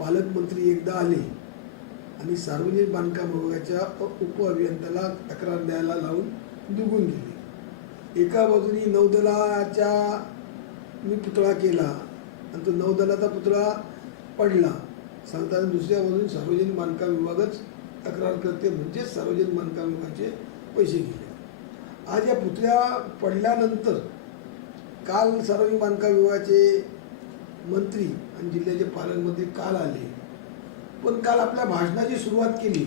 पालकमंत्री एकदा आले आणि सार्वजनिक बांधकाम विभागाच्या उपअभियंत्याला तक्रार द्यायला लावून निघून गेले. एका बाजूनी नौदलाच्या मी पुतळा केला आणि तो नौदलाचा पुतळा पडला. सांगताना दुसऱ्या बाजूने सार्वजनिक बांधकाम विभागच तक्रार करते म्हणजेच सार्वजनिक बांधकाम विभागाचे पैसे गेले. आज या पुतळ्या पडल्यानंतर काल सार्वजनिक बांधकाम विभागाचे मंत्री आणि जिल्ह्याचे पालकमंत्री काल आले. पण काल आपल्या भाषणाची सुरुवात केली.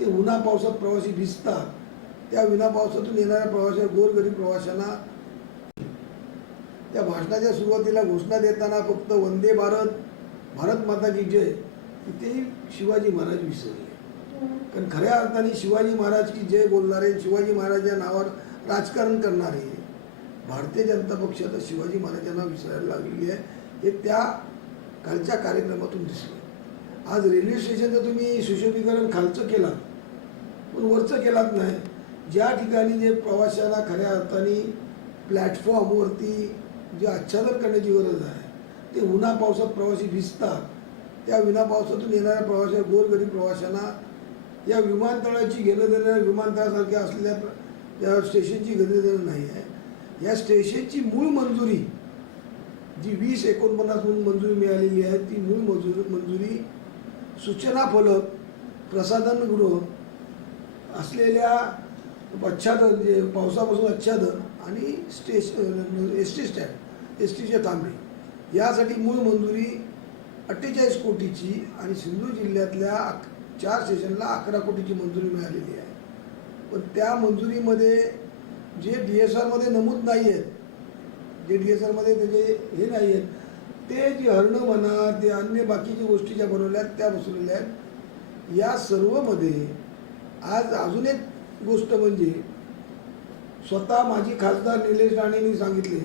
ते उन्हा पावसात प्रवासी भिजतात. त्या विना पावसातून येणाऱ्या प्रवाशा गोरगरीब प्रवाशांना त्या भाषणाच्या सुरुवातीला घोषणा देताना फक्त वंदे भारत भारत माता की जय तिथेही शिवाजी महाराज विसरले. कारण खऱ्या अर्थाने शिवाजी महाराज की जय बोलणारे शिवाजी महाराज या नावावर राजकारण करणारे भारतीय जनता पक्ष आता शिवाजी महाराजांना विसरायला लागलेली आहे. हे त्या कालच्या कार्यक्रमातून दिसले. आज रेल्वे स्टेशनचं तुम्ही सुशोभीकरण खालचं केलं पण वरचं केलात नाही. ज्या ठिकाणी जे प्रवाशांना खऱ्या अर्थाने प्लॅटफॉर्मवरती जे आच्छादन करण्याची गरज आहे ते उन्हा पावसात प्रवासी भिजतात. त्या विना पावसातून येणाऱ्या प्रवाशा गोरगरीब प्रवाशांना या विमानतळाची घेणं देणं विमानतळासारख्या असलेल्या या स्टेशनची घेणं देणं नाही आहे. या स्टेशनची मूळ मंजुरी जी वीस एकोणपन्नासहून मंजुरी मिळालेली आहे ती मूळ मंजुरी मंजुरी सूचना फलक प्रसाधनगृह असलेल्या आच्छादन जे पावसापासून आच्छादन आणि station S T stand S टीचे थांबे यासाठी मूळ मंजुरी अठ्ठेचाळीस कोटीची आणि सिंधू जिल्ह्यातल्या अक- चार स्टेशनला अकरा कोटीची मंजुरी मिळालेली आहे. पण त्या मंजुरीमध्ये जे डी एस आरमध्ये नमूद नाही आहेत जे डी एस आरमध्ये त्याचे हे नाही आहेत ते जी हरणं म्हणा ते अन्य बाकीच्या गोष्टी ज्या बनवल्या आहेत त्या बसवलेल्या आहेत. या सर्वमध्ये आज अजून एक गोष्ट म्हणजे स्वतः माजी खासदार निलेश राणेंनी सांगितले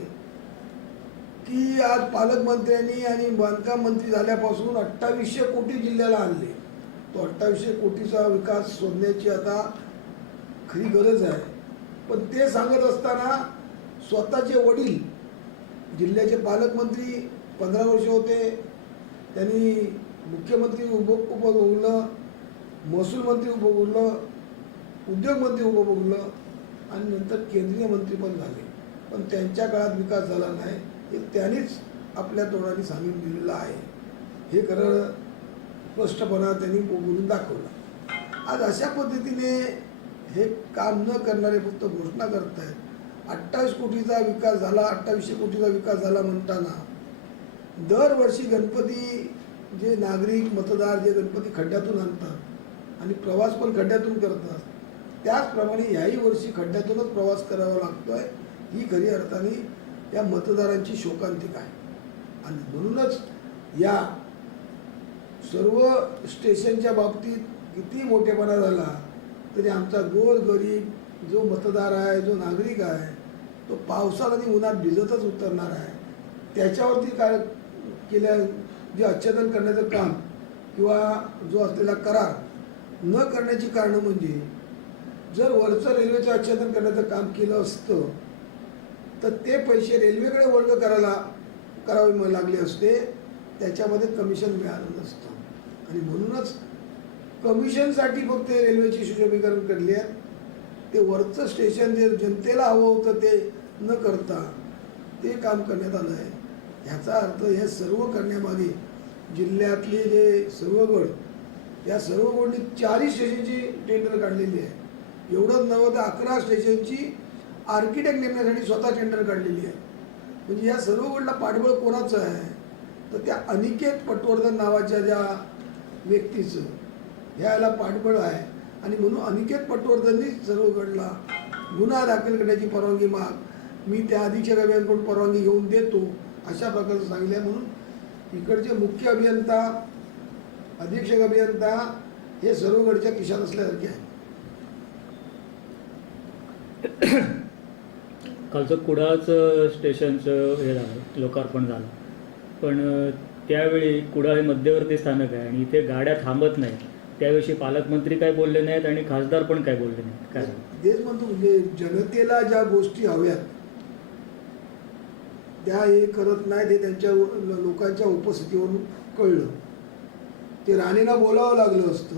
की आज पालकमंत्र्यांनी आणि बांधकाम मंत्री झाल्यापासून अठ्ठावीसशे कोटी जिल्ह्याला आणले. तो अठ्ठावीसशे कोटीचा विकास शोधण्याची आता खरी गरज आहे. पण ते सांगत असताना स्वतःचे वडील जिल्ह्याचे पालकमंत्री पंधरा वर्ष होते त्यांनी मुख्यमंत्री उप उपभोगलं महसूल मंत्री उपभोगलं उद्योगमंत्री उपभोगलं आणि नंतर केंद्रीय मंत्री पण झाले. पण त्यांच्या काळात विकास झाला नाही हे त्यांनीच आपल्या तोंडाने सांगून दिलेलं आहे. हे खरं स्पष्टपणा त्यांनी बोलून दाखवलं. आज अशा पद्धतीने हे काम न करणारे फक्त घोषणा करत आहेत अठ्ठावीस कोटीचा विकास झाला अठ्ठावीसशे कोटीचा विकास झाला म्हणताना दरवर्षी गणपती जे नागरिक मतदार जे गणपती खड्ड्यातून आणतात आणि प्रवास पण खड्ड्यातून करतात त्याचप्रमाणे याही वर्षी खड्ड्यातूनच प्रवास करावा लागतोय ही खरी अर्थाने या मतदारांची शोकांतिका आहे. आणि म्हणूनच या सर्व स्टेशनच्या बाबतीत किती मोठेपणा झाला तरी आमचा गोर गरीब जो मतदार आहे जो नागरिक आहे तो पावसात आणि उन्हात भिजतच उतरणार आहे. त्याच्यावरती काय केल्या जे आच्छादन करण्याचं काम किंवा जो असलेला करार न करण्याची कारणं म्हणजे जर वरचं रेल्वेचं आच्छादन करण्याचं काम केलं असतं तर ते पैसे रेल्वेकडे वर्ग करायला करावे लागले असते त्याच्यामध्ये कमिशन मिळालं नसतं. आणि म्हणूनच कमिशनसाठी फक्त रेल्वेची सुशोभीकरण करली आहेत. ते वरचं स्टेशन जे जनतेला हवं होतं ते न करता ते काम करण्यात आलं आहे. ह्याचा अर्थ हे सर्व करण्यामागे जिल्ह्यातले जे सर्व गड या सर्व गडनी चारही स्टेशनची टेंडर काढलेली आहे. एवढंच नव्हतं अकरा स्टेशनची आर्किटेक्ट नेमण्यासाठी स्वतः टेंडर काढलेली आहे. म्हणजे या सर्व गडला पाठबळ कोणाचं आहे? तर त्या अनिकेत पटवर्धन नावाच्या ज्या व्यक्तीचं ह्याला पाठबळ आहे. आणि म्हणून अनिकेत पटवर्धननी सर्वगडला गुन्हा दाखल करण्याची परवानगी माग मी त्या अधीक्षक अभियंत्याकडून परवानगी घेऊन देतो अशा प्रकारचं सांगितलं आहे म्हणून इकडचे मुख्य अभियंता अधीक्षक अभियंता हे सर्व गडच्या खिशात असल्यासारखे आहे कालचं कुडाळचं स्टेशनचं हे झालं लोकार्पण झालं. पण त्यावेळी कुडाळ हे मध्यवर्ती स्थानक आहे आणि इथे गाड्या थांबत नाही त्याविषयी पालकमंत्री काय बोलले नाहीत आणि खासदार पण काय बोलले नाहीत? काय तेच म्हणतो म्हणजे जनतेला ज्या गोष्टी हव्यात त्या हे करत नाहीत हे त्यांच्या लोकांच्या उपस्थितीवरून कळलं. ते राणेंना बोलावं लागलं असतं.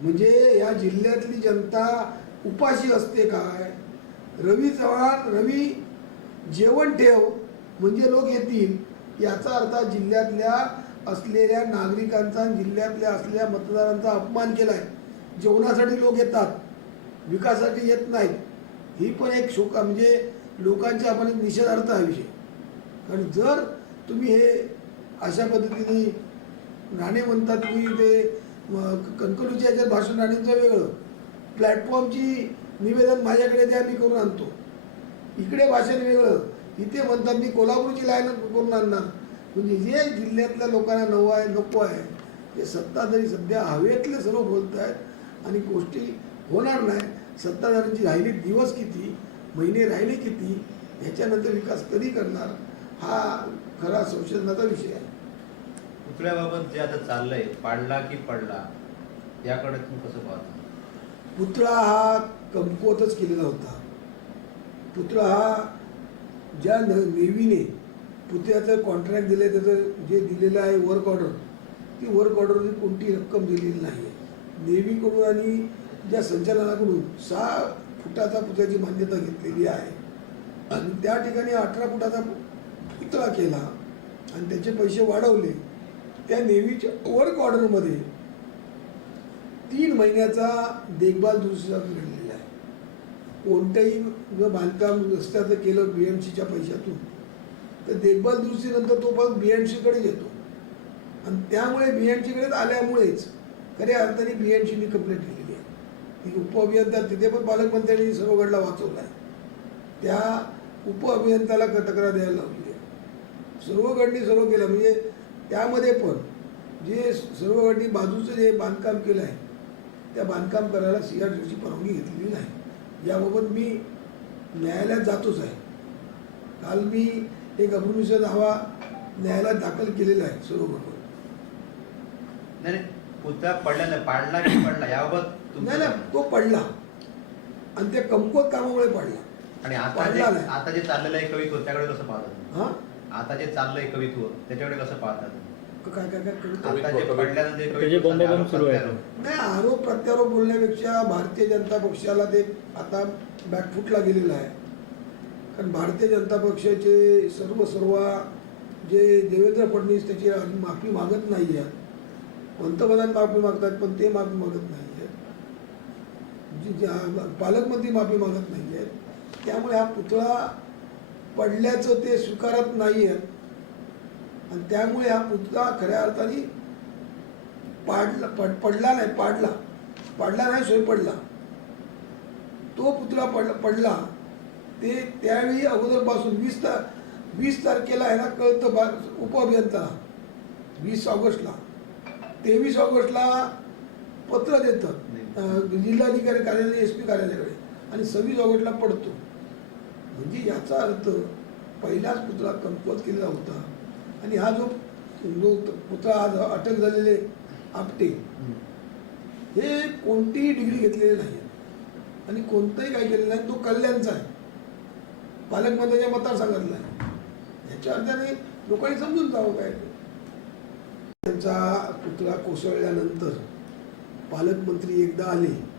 म्हणजे या जिल्ह्यातली जनता उपाशी असते काय? रवी चव्हाण रवी जेवण ठेव म्हणजे लोक येतील. याचा अर्थ जिल्ह्यातल्या असलेल्या नागरिकांचा जिल्ह्यातल्या असलेल्या मतदारांचा अपमान केला आहे जेवणासाठी लोक येतात. विकासासाठी येत नाहीत. ही पण एक शोका म्हणजे लोकांच्या आपण एक निषेधार्थ हा विषय. कारण जर तुम्ही हे अशा पद्धतीने राणे म्हणतात की ते म, याच्यात भाषण राणेंचं वेगळं. प्लॅटफॉर्मची निवेदन माझ्याकडे द्या मी करून आणतो. इकडे भाषण वेगळं. इथे म्हणतात मी कोल्हापूरची लाईन करून आणणार. म्हणजे जे जिल्ह्यातल्या लोकांना नवं आहे नको आहे ते सत्ताधारी सध्या हवेतले सर्व बोलत आहेत आणि गोष्टी होणार नाही सत्ताधाऱ्यांची राहिली दिवस किती महिने राहिले किती ह्याच्यानंतर विकास कधी करणार हा खरा संशोधनाचा विषय आहे. पुतळ्याबाबत जे आता चाललंय पाडला की पडला याकडे तुम्ही कसं पाहता? पुतळा हा कमकुवतच केलेला होता. पुतळा हा ज्या न नेव्हीने पुतळ्याचं कॉन्ट्रॅक्ट दिलं आहे त्याचं जे दिलेलं आहे वर्क ऑर्डर ती वर्क ऑर्डरची कोणती रक्कम दिलेली नाही आहे नेव्हीकडून आणि ज्या संचालनाकडून सहा फुटाचा पुतळ्याची मान्यता घेतलेली आहे. आणि त्या ठिकाणी अठरा फुटाचा पुतळा केला आणि त्याचे पैसे वाढवले. त्या नेव्हीच्या वर्क ऑर्डरमध्ये तीन महिन्याचा देखभाल दुरुस्तीचा घडलेला आहे. कोणतंही जर बांधकाम रस्त्याचं केलं बी एम सीच्या पैशातून तर देखभाल दुरुस्तीनंतर तो पण बी एम सीकडे येतो आणि त्यामुळे बी एम सीकडेच आल्यामुळेच खऱ्या अर्थाने बी एम सीनी कंप्लेंट केलेली आहे. ती उपअभियंता तिथे पण पालकमंत्र्यांनी सर्व गडला वाचवला आहे त्या उपअभियंत्याला तक्रार द्यायला लावली आहे. सर्व गडनी सर्व केलं म्हणजे त्यामध्ये पण जे सर्व गडनी बाजूचं जे बांधकाम केलं आहे त्या बांधकाम करायला सी आर टीची परवानगी घेतलेली नाही. याबाबत मी न्यायालयात जातोच आहे. काल मी एक अभ्रुमीचा दावा न्यायालयात दाखल केलेला आहे सर्व गडवर नाही पुतळा पडला नाही पाडला की पडला याबाबत नाही नाही तो पडला. आणि त्या कमकुवत कामामुळे पडला. आणि आता जे पडला नाही. आता जे चाललेलं आहे कवित्व त्याकडे कसं पाहता? हां? आता जे चाललंय कवित्व त्याच्याकडे कसं पाहता तुम्ही? काय काय काय कविता आता जे पडल्यानं जे त्याचे कवित्व बोंबाबोंब आरोप सुरू आहेत. प्रत्यारोप. नाही आरोप प्रत्यारोप बोलण्यापेक्षा भारतीय जनता पक्षाला ते आता बॅकफुटला गेलेलं आहे कारण भारतीय जनता पक्षाचे सर्व सर्व जे देवेंद्र फडणवीस त्याची माफी मागत नाही आहेत पंतप्रधान माफी मागतात पण ते माफी मागत नाही आहेत जी- ज्या- पालकमंत्री माफी मागत नाही आहेत त्यामुळे हा पुतळा पडल्याचं ते स्वीकारत नाही आहेत आणि त्यामुळे हा पुतळा खऱ्या अर्थाने पाडला पड पडला नाही पाडला. पाडला नाही सोय पडला. तो पुतळा पड पडला. ते त्यावेळी अगोदरपासून वीस तार वीस तारखेला ह्याला कळतं बा उपअभियंता वीस ऑगस्टला. तेवीस ऑगस्टला पत्र देतं. जिल्हाधिकारी कार्यालय एस पी कार्यालयाकडे. आणि सव्वीस ऑगस्टला पडतो. म्हणजे याचा अर्थ पहिलाच पुतळा कमकुवत केलेला होता. आणि हा जो जो पुतळा आज अटक झालेले आपटे हे कोणतीही डिग्री घेतलेली नाही आणि कोणतंही काय केलेलं नाही तो कल्याणचा आहे. पालकमंत्र्याच्या मतदारसंघातला आहे. याच्या अर्थाने लोकांनी समजून जावं काय. त्यांचा पुतळा कोसळल्यानंतर पालकमंत्री एकदा आले.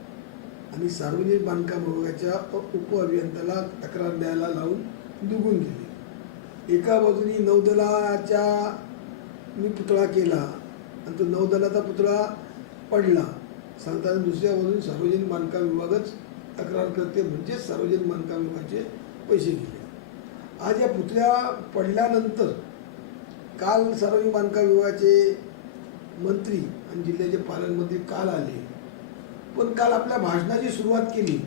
आणि सार्वजनिक बांधकाम विभागाच्या उप अभियंत्याला तक्रार द्यायला लावून दुगून गेले. एका बाजूनी नौदलाच्या मी पुतळा केला आणि तो नौदलाचा पुतळा पडला. सांगताना दुसऱ्या बाजूने सार्वजनिक बांधकाम विभागच तक्रार करते म्हणजेच सार्वजनिक बांधकाम विभागाचे पैसे गेले. आज या पुतळ्या पडल्यानंतर काल सार्वजनिक बांधकाम विभागाचे मंत्री आणि जिल्ह्याचे पालकमंत्री काल आले. पण काल आपल्या भाषणाची सुरुवात केली.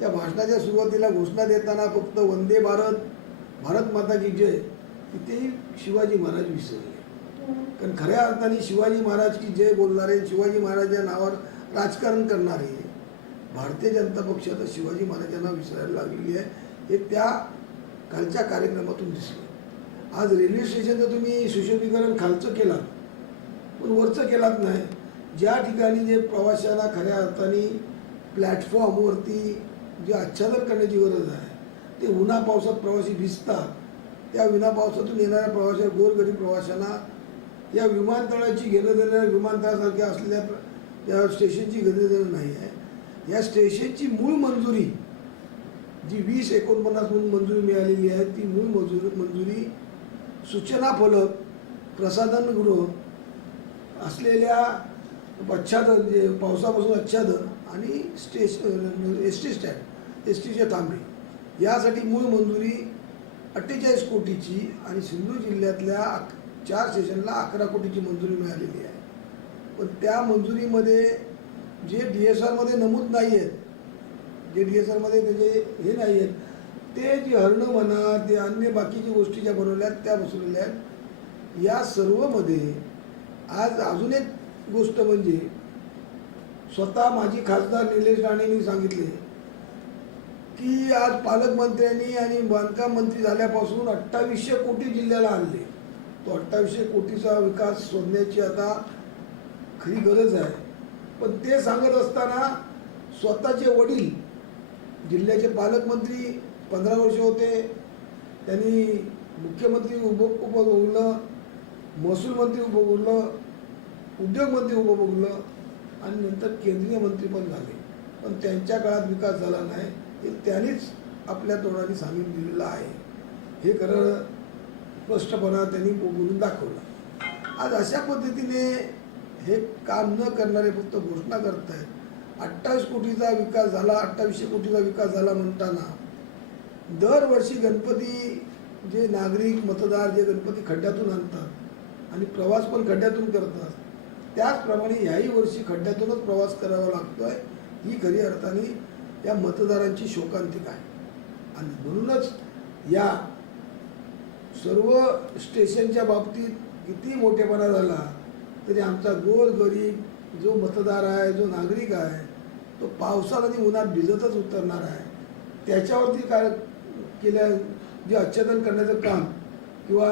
त्या भाषणाच्या सुरुवातीला घोषणा देताना फक्त वंदे भारत भारत माता की जय तिथेही शिवाजी महाराज विसरले. कारण खऱ्या अर्थाने शिवाजी महाराज की जय बोलणारे शिवाजी महाराज या नावावर राजकारण करणारे भारतीय जनता पक्ष आता शिवाजी महाराजांना विसरायला लागलेली आहे हे त्या कालच्या कार्यक्रमातून दिसलं. आज रेल्वे स्टेशनचं तुम्ही सुशोभीकरण खालचं केलात पण वरचं केलात नाही. ज्या ठिकाणी जे प्रवाशांना खऱ्या अर्थाने प्लॅटफॉर्मवरती जे आच्छादन करण्याची गरज आहे ते उन्हा पावसात प्रवासी भिजतात. त्या विना पावसातून येणाऱ्या प्रवाशा गोरगरीब प्रवाशांना या विमानतळाची घेणं देणं विमानतळासारख्या असलेल्या प्र- या स्टेशनची घेणं देणं नाही आहे. या स्टेशनची मूळ मंजुरी जी वीस एकोणपन्नास म्हणून मंजुरी मिळालेली आहे ती मूळ मंजुरी मंजुरी सूचना फलक प्रसाधनगृह असलेल्या आच्छादन जे पावसापासून आच्छादन आणि स्टेश एस टी स्टँड एस टीचे थांबे यासाठी मूळ मंजुरी अठ्ठेचाळीस कोटीची आणि सिंधू जिल्ह्यातल्या अक- चार स्टेशनला अकरा कोटीची मंजुरी मिळालेली आहे. पण त्या मंजुरीमध्ये जे डी एस आरमध्ये नमूद नाही आहेत जे डी एस आरमध्ये त्याचे हे नाही आहेत ते जे हरणं म्हणा ते अन्य बाकीच्या गोष्टी ज्या बनवल्या आहेत त्या बसवलेल्या आहेत. या सर्वमध्ये आज अजून एक गोष्ट म्हणजे स्वतः माजी खासदार निलेश राणेंनी सांगितले की आज पालकमंत्र्यांनी आणि बांधकाम मंत्री झाल्यापासून अठ्ठावीसशे कोटी जिल्ह्याला आणले. तो अठ्ठावीसशे कोटीचा विकास शोधण्याची आता खरी गरज आहे. पण ते सांगत असताना स्वतःचे वडील जिल्ह्याचे पालकमंत्री पंधरा वर्ष होते. त्यांनी मुख्यमंत्री उभ उभं भोगलं महसूल मंत्री उभं उद्योगमंत्री उभं बघलं आणि नंतर केंद्रीय मंत्री पण झाले. पण त्यांच्या काळात विकास झाला नाही हे त्यांनीच आपल्या तोंडाने सांगून दिलेलं आहे. हे खरं स्पष्टपणा त्यांनी बोलून दाखवलं. आज अशा पद्धतीने हे काम न करणारे फक्त घोषणा करत आहेत अठ्ठावीस कोटीचा विकास झाला अठ्ठावीसशे कोटीचा विकास झाला म्हणताना दरवर्षी गणपती जे नागरिक मतदार जे गणपती खड्ड्यातून आणतात आणि प्रवास पण खड्ड्यातून करतात त्याचप्रमाणे याही वर्षी खड्ड्यातूनच प्रवास करावा लागतोय. ही खरी अर्थाने या मतदारांची शोकांतिक आहे. आणि म्हणूनच या सर्व स्टेशनच्या बाबतीत किती मोठेपणा झाला तरी आमचा गोर गरीब जो मतदार आहे जो नागरिक आहे तो पावसात आणि उन्हात भिजतच उतरणार आहे. त्याच्यावरती काय केल्या जे आच्छादन करण्याचं काम किंवा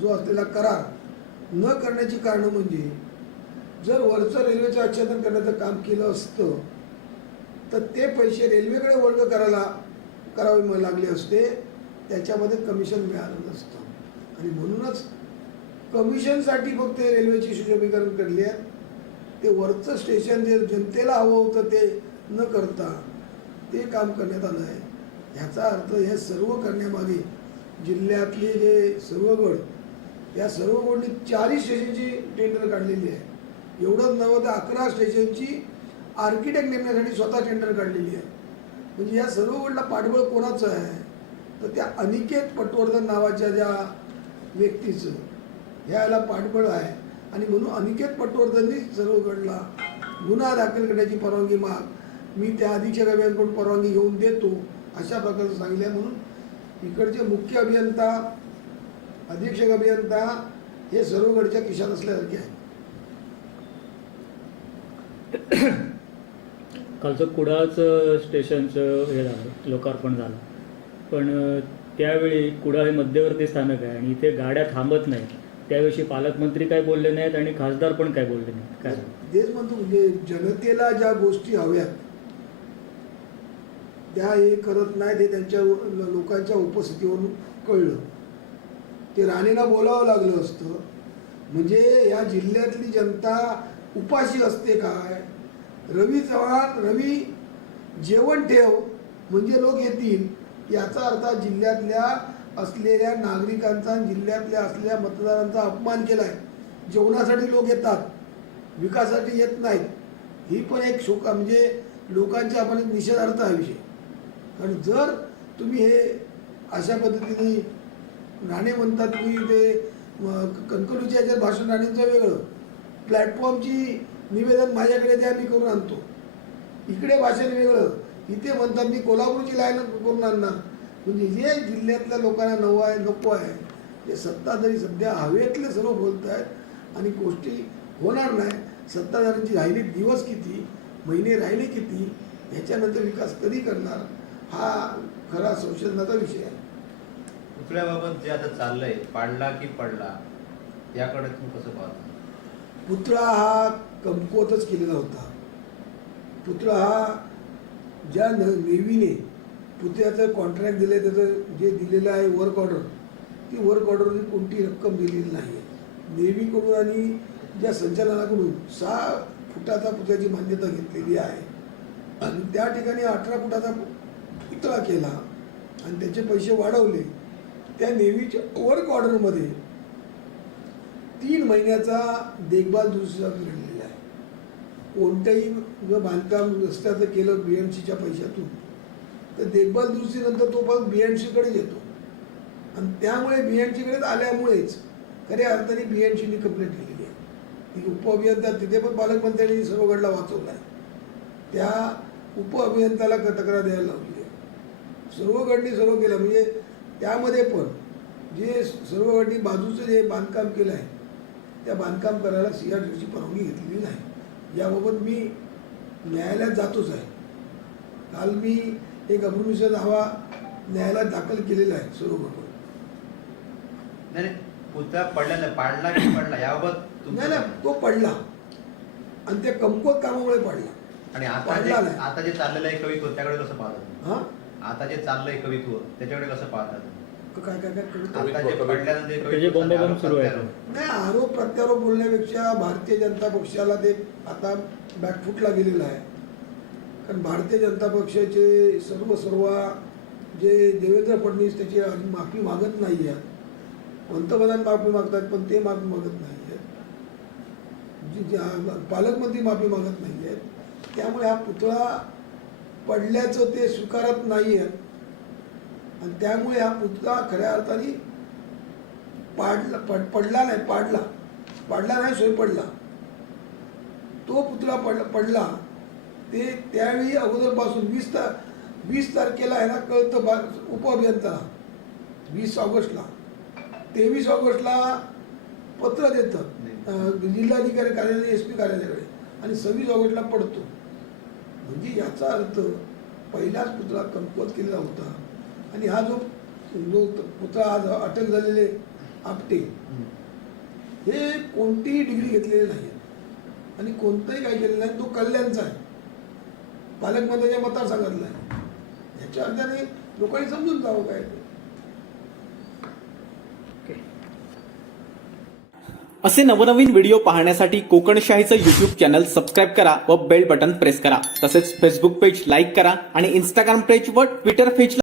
जो असलेला करार न करण्याची कारणं म्हणजे जर वरचं रेल्वेचं आच्छादन करण्याचं काम केलं असतं तर ते पैसे रेल्वेकडे वर्ग करायला करावे मग लागले असते. त्याच्यामध्ये कमिशन मिळालं नसतं. आणि म्हणूनच कमिशनसाठी फक्त रेल्वेची सुशोभीकरण करली आहे ते वरचं स्टेशन जे जनतेला हवं होतं ते न करता ते काम करण्यात आलं आहे. ह्याचा अर्थ हे सर्व करण्यामागे जिल्ह्यातले जे सर्व गड या सर्व गडनी चारही स्टेशनची टेंडर काढलेली आहे. एवढंच नव्हतं तर अकरा स्टेशनची आर्किटेक्ट नेमण्यासाठी स्वतः टेंडर काढलेली आहे. म्हणजे या सर्व गडला पाठबळ कोणाचं आहे? तर त्या अनिकेत पटवर्धन नावाच्या ज्या व्यक्तीचं ह्याला पाठबळ आहे. आणि म्हणून अनिकेत पटवर्धननी सर्व घडला गुन्हा दाखल करण्याची परवानगी माग मी त्या अधीक्षक अभियंत्याकडून परवानगी घेऊन देतो अशा प्रकारचं सांगितलं आहे म्हणून इकडचे मुख्य अभियंता अधीक्षक अभियंता हे सर्वगडच्या किशात असल्यासारखे आहे कालचं कुडाळचं स्टेशनचं हे झालं लोकार्पण झालं. पण त्यावेळी कुडाळ हे मध्यवर्ती स्थानक आहे आणि इथे गाड्या थांबत नाहीत. त्याविषयी पालकमंत्री काय बोलले नाहीत आणि खासदार पण काय बोलले नाहीत? काय तेच म्हणतो म्हणजे जनतेला ज्या गोष्टी हव्यात त्या हे करत नाहीत हे त्यांच्या लोकांच्या उपस्थितीवरून कळलं. ते राणेला बोलावं लागलं असतं. म्हणजे या जिल्ह्यातली जनता उपाशी असते काय? रवी चव्हाण रवी जेवण ठेव म्हणजे लोक येतील. याचा अर्थ जिल्ह्यातल्या असलेल्या नागरिकांचा जिल्ह्यातल्या असलेल्या मतदारांचा अपमान केला आहे जेवणासाठी लोक येतात विकासासाठी येत नाहीत. ही पण एक शोका म्हणजे लोकांच्या आपण एक निषेधार्थ हा विषय. कारण जर तुम्ही हे अशा पद्धतीने राणे म्हणतात की ते कणकणूच्या याच्यात भाषण राणेंचं वेगळं. प्लॅटफॉर्मची निवेदन माझ्याकडे द्या मी करून आणतो. इकडे भाषण वेगळं. इथे म्हणतात मी कोल्हापूरची लाईन करून आणणार. म्हणजे जे जिल्ह्यातल्या लोकांना नवं आहे नको आहे. ते सत्ताधारी सध्या हवेतले सर्व बोलत आहेत आणि गोष्टी होणार नाही. सत्ताधाऱ्यांची राहिली दिवस किती महिने राहिले किती ह्याच्यानंतर विकास कधी करणार हा खरा संशोधनाचा विषय आहे. कुठल्याबाबत जे आता चाललंय पाडला की पडला याकडे तुम्ही कसं पाहता? पुतळा हा कमकुवतच केलेला होता. पुतळा हा ज्या न नेव्हीने पुतळ्याचं कॉन्ट्रॅक्ट दिलं आहे त्याचं जे दिलेलं आहे वर्क ऑर्डर ती वर्क ऑर्डरने कोणती रक्कम दिलेली नाही आहे नेव्हीकडून आणि ज्या संचालनाकडून सहा फुटाचा पुतळ्याची मान्यता घेतलेली आहे. आणि त्या ठिकाणी अठरा फुटाचा पुतळा केला आणि त्याचे पैसे वाढवले. त्या नेव्हीच्या वर्क ऑर्डरमध्ये तीन महिन्याचा देखभाल दुरुस्तीचा मिळालेला आहे. कोणत्याही जर बांधकाम रस्त्याचं केलं बी एम सीच्या पैशातून तर देखभाल दुरुस्तीनंतर तो पण बी एम सीकडे येतो. आणि त्यामुळे बी एम सीकडेच आल्यामुळेच खऱ्या अर्थाने बी एम सीने कंप्लेंट केलेली आहे. की उपअभियंता तिथे पण पालकमंत्र्यांनी सर्वगडला वाचवला आहे त्या उपअभियंत्याला क- तक्रार द्यायला लावली आहे. सर्वगडनी सर्व केलं म्हणजे त्यामध्ये पण जे सर्वगडनी बाजूचं जे बांधकाम केलं आहे त्या बांधकाम करायला सी आर टीची परवानगी घेतलेली नाही. याबाबत मी न्यायालयात जातोच आहे. काल मी एक अभ्रमिशन दावा न्यायालयात दाखल केलेला आहे सर्व नाही नाही, पुतळा पडला नाही पाडला की पडला याबाबत नाही नाही तो पडला. आणि त्या कमकुवत कामामुळे पडला. आणि आता जे पडला नाही. आता जे चाललेलं आहे कवित्व त्याकडे कसं पाहतात हां? आता जे चाललंय कवित्व त्याच्याकडे कसं पाहतात काय काय काय आता जे पडल्यानं त्याचे बंब सुरू आहे. आरोप प्रत्यारोप. नाही आरोप प्रत्यारोप बोलण्यापेक्षा भारतीय जनता पक्षाला ते आता बॅकफुटला गेलेलं आहे. कारण भारतीय जनता पक्षाचे सर्व सर्व जे देवेंद्र फडणवीस त्याची अजून माफी मागत नाही आहेत. पंतप्रधान माफी मागतात पण ते माफी मागत नाही आहेत. पालकमंत्री माफी मागत नाही आहेत. त्यामुळे हा पुतळा पडल्याचं ते स्वीकारत नाही आहेत. आणि त्यामुळे हा पुतळा खऱ्या अर्थाने पाडला पड पडला नाही पाडला. पाडला नाही सोय पडला. तो पुतळा पड पडला ते त्यावेळी अगोदरपासून वीस ता वीस तारखेला आहे ना कळतं बा उपअभियंता. वीस ऑगस्टला. तेवीस ऑगस्टला पत्र देतं. जिल्हाधिकारी कार्यालय एस पी कार्यालयाकडे. आणि सव्वीस ऑगस्टला पडतो. म्हणजे याचा अर्थ पहिलाच पुतळा कमकुवत केलेला होता. आणि हा जो जो पुतळा आज अटक झालेले आपटे हे कोणतीही डिग्री घेतलेली नाही आणि कोणतंही काय केलेलं नाही तो कल्याणचा आहे. पालकमंत्र्याच्या मतदारसंघातला आहे ह्याच्या अर्थाने लोकांनी समजून जावं काय असे नवनवीन व्हिडिओ पाहण्यासाठी कोकणशाहीचं युट्यूब चॅनल सबस्क्राईब करा व बेल बटन प्रेस करा. तसेच फेसबुक पेज लाईक करा आणि इंस्टाग्राम पेज व ट्विटर पेजला